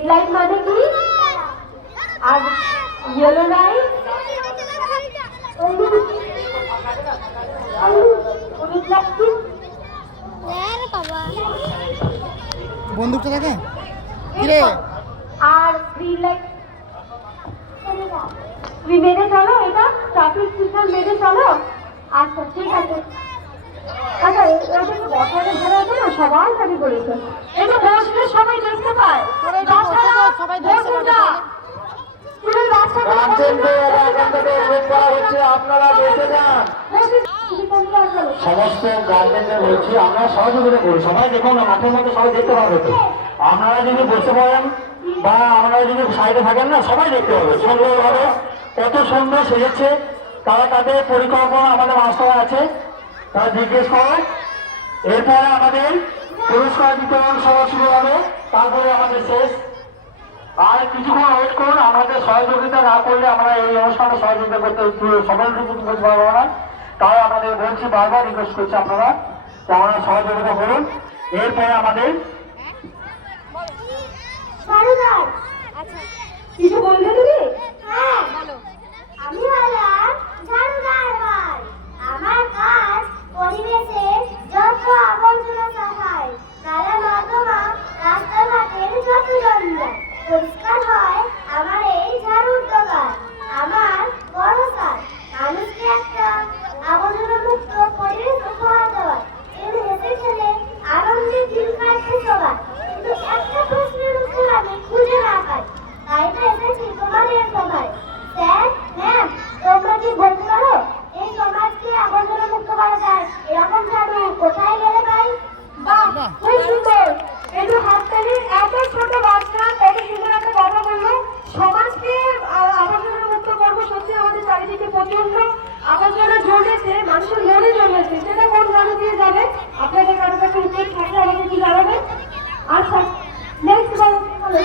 Red light মানে কি? আর yellow light বন্দুকটা দেখে কিরে? আর গ্রিন লাইট তুমি মেনে চলো এটা? ট্রাফিক সিগন্যাল মেনে চলো আচ্ছা ঠিক আছে। আচ্ছা এটা ধরে আছে না? সবাই জানি বলেছে এটা বসলে সবাই দেখতে পায়। সবাই দেখতে সমস্ত গার্জেনদের বলছি আমরা সহযোগিতা করি। সবাই দেখুন না মাঠের মধ্যে সবাই দেখতে পাবে তো। আপনারা যদি বসে পড়েন বা আপনারা যদি সাইডে থাকেন না সবাই দেখতে পাবে। সুন্দরভাবে কত সুন্দর সেজেছে। তারা তাদের পরিকল্পনা আমাদের মাস্টার আছে। তারা জিজ্ঞেস করো। এরপরে আমাদের পুরস্কার বিতরণ সভা শুরু হবে। তারপরে আমাদের শেষ। আর কিছুক্ষণ ওয়েট করুন আমাদের সহযোগিতা না করলে আমরা এই অনুষ্ঠানে সহযোগিতা করতে সফলটুকু করতে পারব না। তাই আমাদের বলছি বারবার রিকোয়েস্ট করছি আপনারা যে আপনারা সহযোগিতা করুন। এরপরে আমাদের কিছু বলবে তুমি? হ্যাঁ আমি কাজ পরিবেশে যত আবর্জনা সাফাই তারা নর্দমা, রাস্তাঘাটের যত জঞ্জাল, পরিষ্কার হয় আমার এই ঝাড়ুর দোকান আমার বড় কাজ মানুষকে একটা আবর্জনা মুক্ত পরিবেশ উপহার দেওয়ার এর হেসে খেলে আনন্দে দিন কাটছে সবার কিন্তু একটা প্রশ্নের উত্তর আমি খুঁজে না পাই তাই তো এসেছি তোমাদের সভায় স্যার ম্যাম তোমরা কি বলতে পারো এই সমাজকে আবর্জনা মুক্ত করা যায় এরকম ঝাড়ু কোথায় গেলে পাই বাহ বাহ। খুব সুন্দর একটু হাততালি এত ছোট বাচ্চা কত সুন্দর একটা কথা বলল সমাজকে আহ, আবর্জনা মুক্ত করব সত্যি আমাদের চারিদিকে প্রচণ্ড আবর্জনা জমেছে মানুষের মনে জমেছে সেটা কোন ঝাড়ু দিয়ে যাবে আপনাদের কারও কাছে উত্তর থাকলে আমাকে কি জানাবে আচ্ছা নেক্সট বলো বলো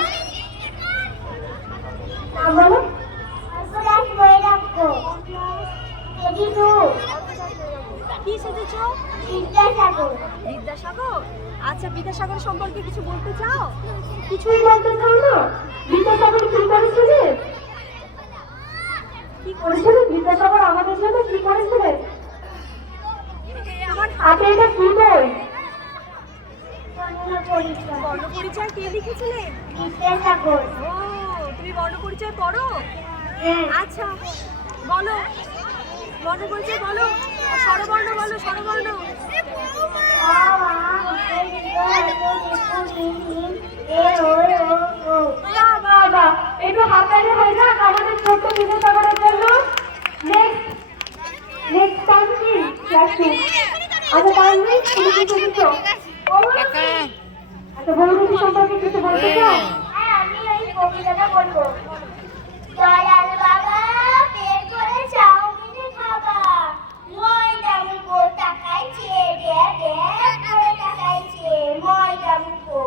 নাম বলো আসলাস বই রাখো কেজি টু কি সেজেছো বিদ্যাসাগর বিদ্যাসাগর আচ্ছা বিদ্যাসাগর সম্পর্কে কিছু বলতে চাও কিছুই বলতে চাও না বিদ্যাসাগর কি করেছিলেন কি করেছিলেন বিদ্যাসাগর আমাদের জন্য কি করেছিলেন আমার আপনি এটা কি বই বর্ণ পরিচয় কে লিখেছিলেন ও তুমি বর্ণ পরিচয় পড়ো? হ্যাঁ। আচ্ছা বলো। বর্ণ পরিচয় বলো। স্বরবর্ণ বলো স্বরবর্ণ। একটু হাতালে হয়ে যাক আমাদের ছোট্ট বিদ্যাসাগরের জন্য। নেক্সট নেক্সট টাইম কি? আচ্ছা নেই তুমি কাকা আচ্ছা বৌদিদি সম্পর্কে কিছু বলতে চাও? হ্যাঁ। আমি এই কবিতাটা বলব। দয়াল বাবা পেট করে চাউমিন খাবা ময়দা মুখো তাকাইছে ড্যা ড্যা করে তাকাইছে ময়দা মুখো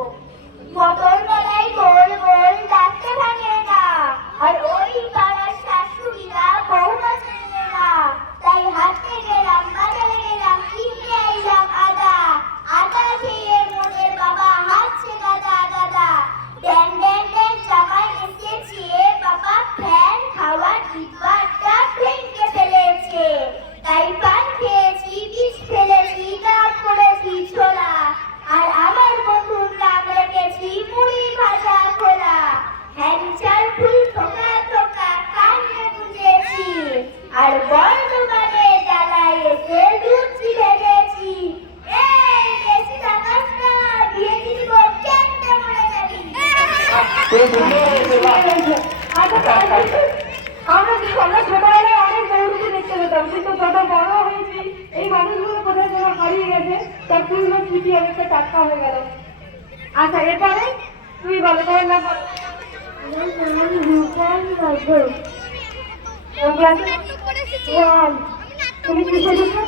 মটর গলাই গোল গোল ডাকতে ভাঙে না আর ওই পাড়ার শাশুড়িরা বউমা চেনে না তাই হাঁটতে গেলাম বাজারে গেলাম কিনতে এলাম আদা আদা খেয়ে মোদের বাবা হাঁটছে গাদা গাদা ড্যান ড্যান ড্যান জামাই এসেছে বাবা ফ্যান খাওয়া ডিব্বাটা ভেঙে ফেলেছে তাই পান খেয়েছি বিষ ফেলেছি দাঁত করেছি ছোলা আর আমার বন্ধুর নাম রেখেছি মুড়ি ভাজা খোলা হ্যাংচার ফুল ঠোকা ঠোকা কানে গুঁজেছি আর বর্ধমানে ডালায় এসে লুচি ভেজেছি এই বেশি টাকাস না দিয়ে দিব কেটে মরে যাবি আচ্ছা, আমরা আমরা ছোটবেলায় অনেক বন্ধুকে তো কিন্তু বড় হয়েছি এই মানুষগুলো কোথায় যেন হারিয়ে গেছে তার পূর্ণ স্মৃতি অনেকটা টাটকা হয়ে গেল। আচ্ছা এরপরে তুই বলো তোমার তুমি কি সেজেছো?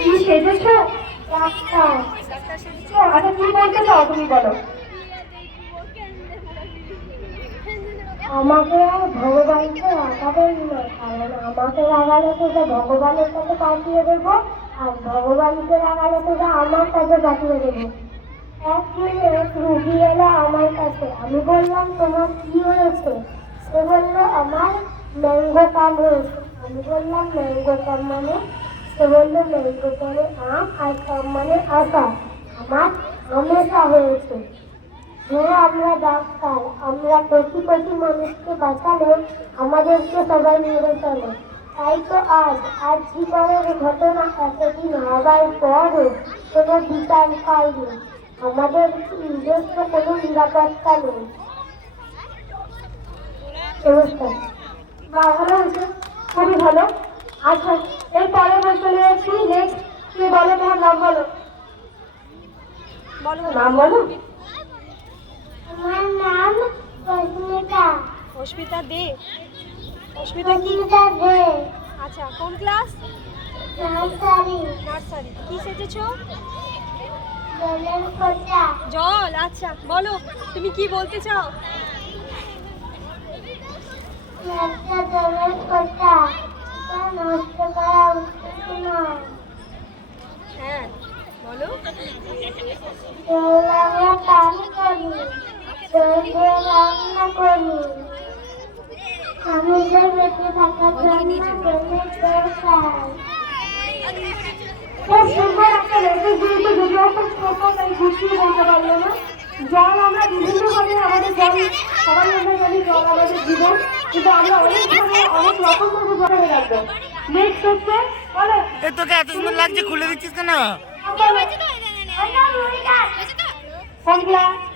ডাক্তার সেজেছো? আচ্ছা কি বলতে চাও তুমি বলো। আমাকে ভগবানকে রাগাবেন না, কারণ আমাকে রাগালে তোকে ভগবানের কাছে পাঠিয়ে দেবো আর ভগবানকে রাগালে তোকে আমার কাছে পাঠিয়ে দেবো। একদিন এক রুগী এলো আমার কাছে। আমি বললাম, তোমার কি হয়েছে? সে বলল, আমার ম্যাঙ্গো কাম হয়েছে। আমি বললাম, ম্যাঙ্গো কাম মানে? সে বলল, ম্যাঙ্গো মানে আম আর কাম মানে আশা আমার হামেশা হয়েছে। হ্যাঁ আমরা ডাক্তার আমরা কোটি কোটি মানুষকে বাঁচালে আমাদেরকে সবাই মেরে চলে তাই তো আজ আজ জীবনের ঘটনা এতদিন হবার পরও কোনো বিচার পাইনি। আমাদের নিজস্ব কোনো নিরাপত্তা নেই। নমস্কার। ভালো হয়েছে খুবই ভালো। আচ্ছা এর বই চলে যাচ্ছি। নেক্সট তুমি বলো তোমার নাম বলো। নাম বলো। আমার নাম রশ্মিতা অস্মিতা দে। অস্মিতা কি? দে। আচ্ছা কোন ক্লাস? নার্সারি। নার্সারি। কি সেজেছো? জল আচ্ছা বলো তুমি কি বলতে চাও? হ্যাঁ বলো। রান্না করি আমাদের বেঁচে থাকার জন্য জলের দরকার জল আমরা বিভিন্নভাবে আমাদের জল সবাই আমরা জানি জল আমাদের জীবন কিন্তু আমরা অনেকভাবে অনেক রকম ভাবে জলে রাখব নেক্সট হচ্ছে এ তোকে এত সুন্দর লাগছে খুলে। দিচ্ছিস কেন কোন ক্লাস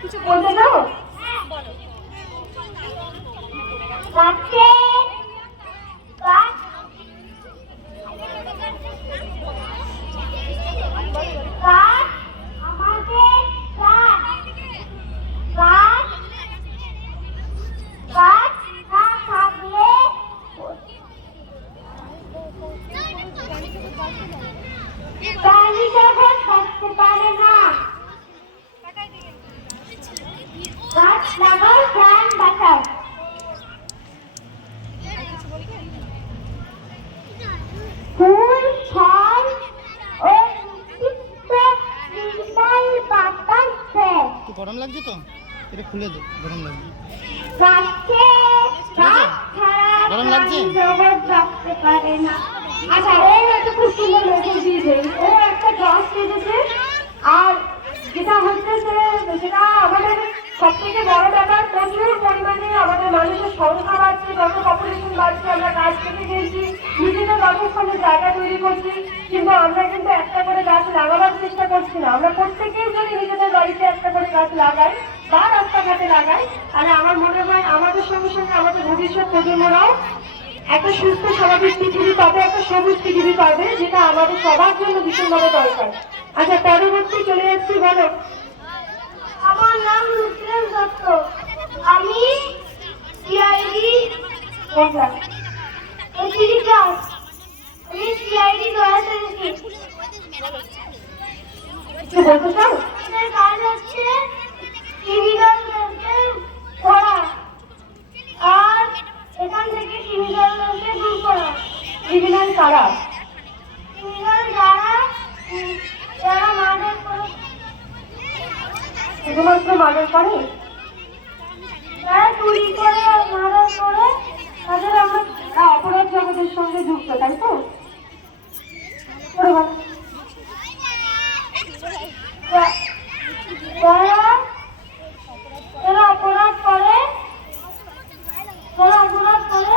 কিছু বলতে দাও বলো গাছে আমাদের গাছ গাছ গাছ না থাকলে প্রাণী জগৎ থাকতে পারে না গাছ লাগাও প্রাণ বাঁচাও ফুল ফল ও উদ্ভিদ নির্মল বাতাসে তো গরম লাগছে তো? এটা খুলে দে গরম লাগছে। গাছে গরম লাগছে? আচ্ছা ও একটা খুব সুন্দর মেসেজ দিয়েছে। ও একটা আর যেটা হচ্ছে সেটা আমাদের সব থেকে বড় ব্যাপার, প্রচুর পরিমাণে আমাদের মানুষের সংখ্যা বাড়ছে যত পপুলেশন বাড়ছে, আমরা গাছ কেটে বিভিন্ন জন্মস্থানে জায়গা তৈরি করছি, কিন্তু আমরা কিন্তু একটা করে গাছ লাগাবার চেষ্টা করছি না। আমরা প্রত্যেকেই যদি নিজেদের বাড়িতে একটা করে গাছ লাগাই বা রাস্তাঘাটে লাগাই, তাহলে আমার মনে হয় আমাদের সঙ্গে সঙ্গে আমাদের ভবিষ্যৎ প্রজন্মরাও একটা সুস্থ, স্বাভাবিক পৃথিবী পাবে, একটা সবুজ পৃথিবী পাবে, যেটা আমাদের সবার জন্য ভীষণভাবে দরকার। আচ্ছা পরবর্তী চলে যাচ্ছি, বলো। আমার নাম রুদ্রেশ দত্ত। আমি সিআইডি আমি কাজ হচ্ছে ক্রিমিনালদেরকে ধরা আর এখান থেকে ক্রিমিনালদেরকে দূর করা। ক্রিমিনাল কারা ক্রিমিনাল যারা উম, যারা মার্ডার করে শুধুমাত্র মার্ডার করে যারা চুরি করে মার্ডার করে তাদের আমরা অপরাধ জগতের সঙ্গে যুক্ত তাই তো। যারা অপরাধ করে যারা অপরাধ করে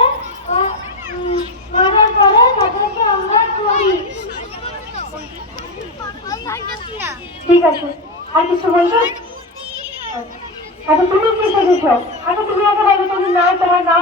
মার্ডার করে তাদেরকে আমরা করি ঠিক আছে। আর কিছু বলবে আচ্ছা তুমি কি শিখেছ আচ্ছা তুমি আগে বলো তুমি নাম তোমার নাম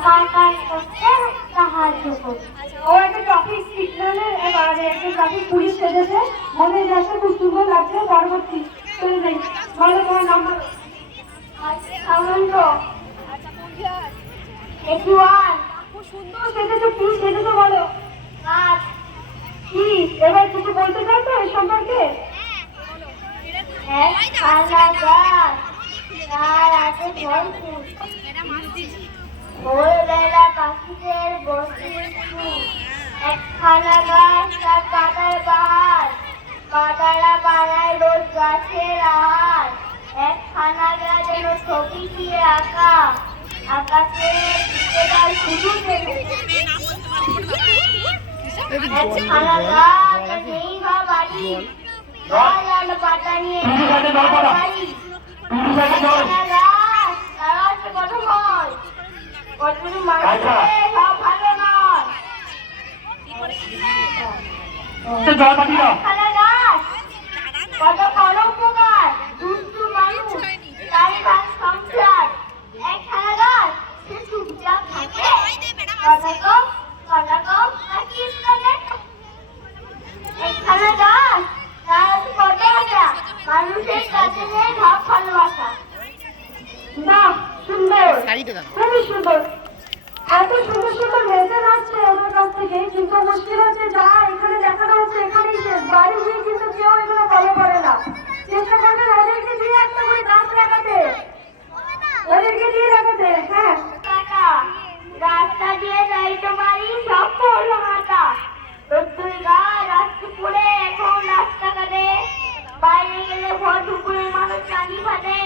কাজ করতে সাহায্য করি ও একটা ট্রাফিক সিগন্যালের এবারে একটা ট্রাফিক পুলিশ সেজেছে মনে যাচ্ছে খুব সুন্দর লাগছে পরবর্তী চলে যাই বলো তোমার নাম্বার সামন্ত একটু খুব সুন্দর সেজেছো কি সেজেছো বলো পাঁচ কি এবার কিছু বলতে চাই তো এই সম্পর্কে এক খানা গাছ তার আছে ভোরবেলা পাখিদের বসে ফুল। একখানা গাছ তার পাতায় বাহার পাতারা বানায় রোজ গাছের আহার। একখানা গাছ যেন ছবি দিয়ে আঁকা। আকাশে তার শুধু একখানা গাছ নেই বা বাড়ি। পাতা নিয়ে মানুষের কাছে ভাব ভালোবাসা। না। খুবই সুন্দর। এত সুন্দর সুন্দর মেয়েদের আসছে ওদের কাছ থেকে। কিন্তু মুশকিল হচ্ছে যা এখানে দেখানো হচ্ছে এখানেই শেষ। বাড়ি গিয়ে কিন্তু কেউ এগুলো ফলো করে না। চেষ্টা করবেন ওদেরকে দিয়ে একটা করে গাছ লাগাতে। ওদেরকে দিয়ে লাগাতে হ্যাঁ। রাস্তা দিয়ে যাইতে পারি সব পড়ল মাথা। রোদ্দুর গা রাস্তা পুড়ে এখন রাস্তা কাটে বাইরে গেলে ভর দুপুরে মানুষ কাঁদি ফাটে।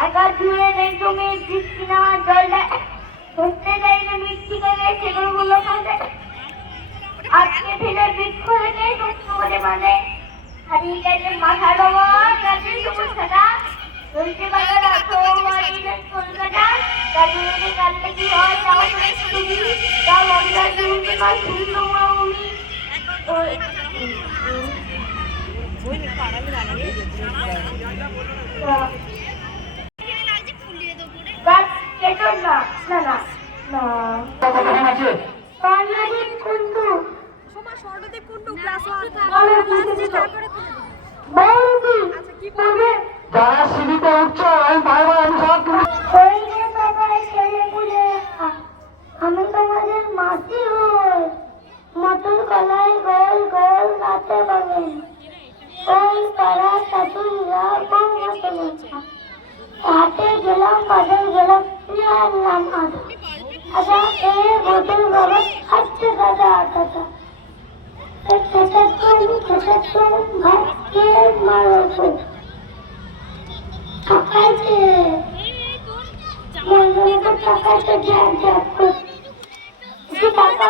একা জুড়ে নেই তুমি বৃষ্টি নেওয়ার জল দেয় ধরতে মিষ্টি করে সেগুলো খাতে আজকে ফেলে বৃক্ষ থেকে কষ্ট করে বাঁধে হারিয়ে মাথার বাবা গাছের তাও তুমি তাও আমরা যারা সিঁড়িতে উঠছো আমি বারবার ছেলে পুলে আমি তোমাদের মটর কলাই গোল গোল রাতে বাগে হাতে গেলাম বাজার গেলাম আনলাম আদা আদা এ বোতল বাবা খাচ্ছে দাদা তুই টাকা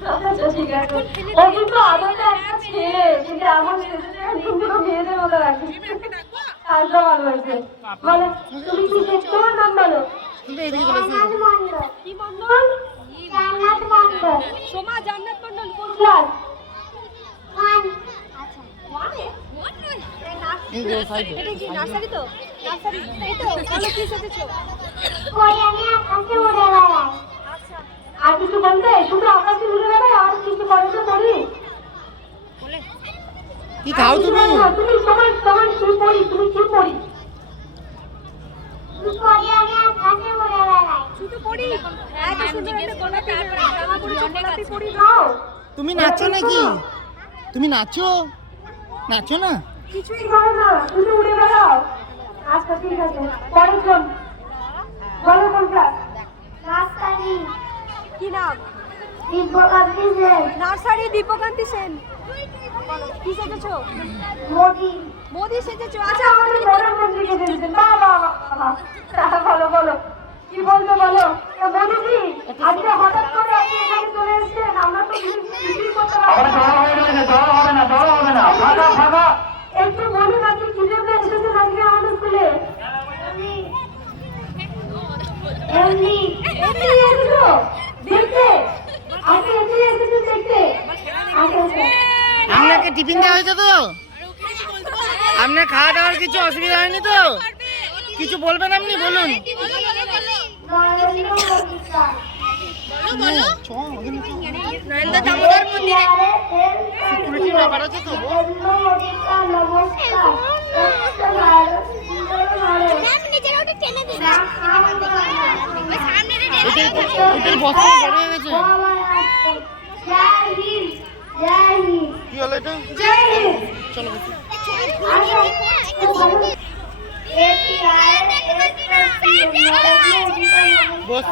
তাই আচ্ছা ঠিক আছে। ও কিন্তু আদতে একটা ছেলে কিন্তু আমার সেজেছে কিন্তু মেয়েদের মতো লাগে কাজটা ভালো হয়েছে। বলো তুমি কি শেষ তোমার নাম বলো? সোমা জান্নাত মন্ডল নার্সারি। তো? নার্সারি। এই তো বলো কি সেজেছো কই আমি আকাশে উড়ে বেড়াই আর কিছু বলতে শুধু আকাশে উড়ে বেড়ায় আর কিছু করে তো করি। কি খাও তুমি? তুমি তোমার তোমার কি পড়ি তুমি কি পড়ি। তুমি নাচো নাকি? তুমি নাচো। নাচো না? কিছুই করো না শুধু উড়ে বেড়াও। আচ্ছা ঠিক আছে। পরের জন। বলো কোনটা? রাস্তানি কি নাম? দিব্যকান্তি সেন। নার্সারি দীপকান্তি সেন। কি সেজেছো? মোদি। মোদি সেজেছো। আচ্ছা আমাদের বাহ, বাহ বাহ। বলো বলো। কি বলছো বলো? মোদিজি আজকে হঠাৎ করে আপনি এখানে চলে এসেছেন। আমরা তো কিছুই করতে পারব না। হবে না হবে না হবে না। ফাঁকা ফাঁকা একটু বলুন আপনি কি জন্য এসেছেন আজকে আমাদের স্কুলে? এমনি টিফিন দেওয়া হয়েছে তো? আপনার খাওয়া দাওয়ার কিছু অসুবিধা হয়নি তো? কিছু বলবেন আপনি? বলুন। বস্তা বড় হয়ে গেছে। কি হলো এটা? চলো বস।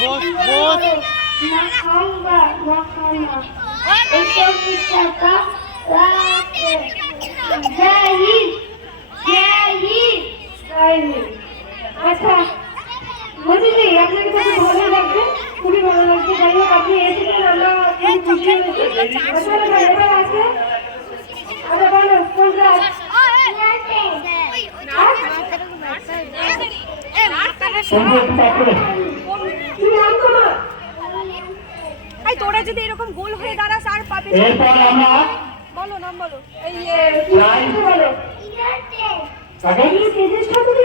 বস। বস। जय हिंद जय हिंद जय हिंद अच्छा मुझे तो याद रखना बोलना रखना খুবই ভালো লাগছে যাই হোক আপনি এসেছেন আমরা খুশি হয়েছি আছে আচ্ছা বলো এই তোরা যদি এরকম গোল হয়ে দাঁড়াস আর পাবি বলো নাম বলো এই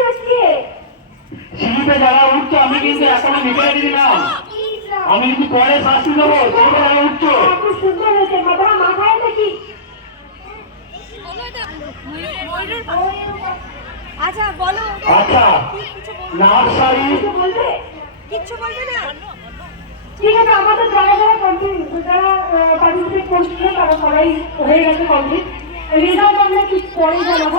আজকে সিঁড়িতে যারা উঠছে আমি কিন্তু এখনও মিটারে দিলাম আমি কিন্তু পরে শাস্তি দেবো? যারা উঠছো। সুন্দর হয়েছে বাবা মাথায় নাকি? আচ্ছা বলো। আচ্ছা নার্সারি কিচ্ছু বলবে না? ঠিক আছে আমাদের যারা যারা কমপ্লিট যারা পার্টিসিপেট করছিল তারা সবাই হয়ে গেছে কমপ্লিট রেজাল্ট আমরা কি পরে জানাব।